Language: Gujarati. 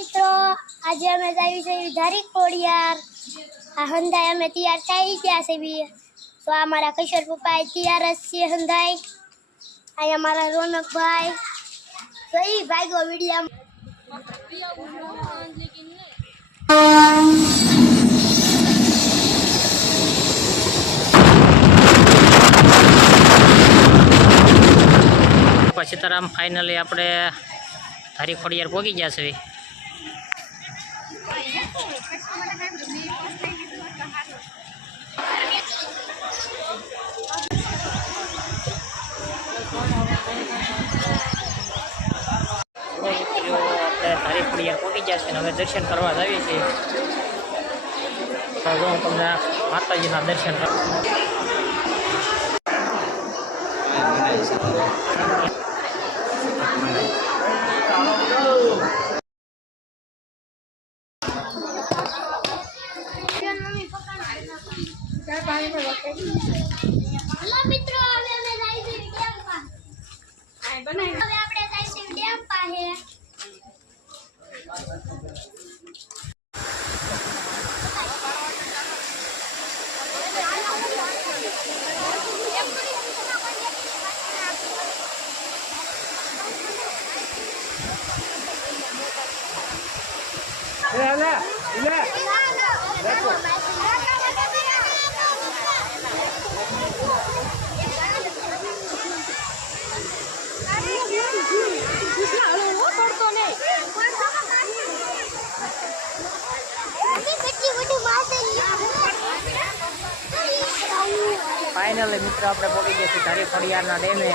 મિત્રો, આજે અમે જઈએ છીએ ધારી ખોડિયાર। આ હંધાઈ અમે તૈયાર થઈ ગયા છે બી। તો આ મારા કિશોર પપ્પા તૈયાર જ છે હંધાઈ। અહીંયા મારા રોનકભાઈ તો ઈ ભાઈગો વિડિયા સીતાराम फाइनली આપણે ધારી ખોડિયાર પહોંચી ગયા છે। આપણે ધારી ખોડિયાર પહોંચી ગયા છે ને હવે દર્શન કરવા જઈએ છીએ। તો હું તમને માતાજીના દર્શન કરું। હેલો મિત્રો, હવે અમે જઈએ છીએ ડેમ પાસે। હવે આપણે જઈએ છીએ ડેમ પાસે। फाइनली मित्र આપણે પહોંચી ગયા છીએ ધારી ખોડિયારના ડેમે।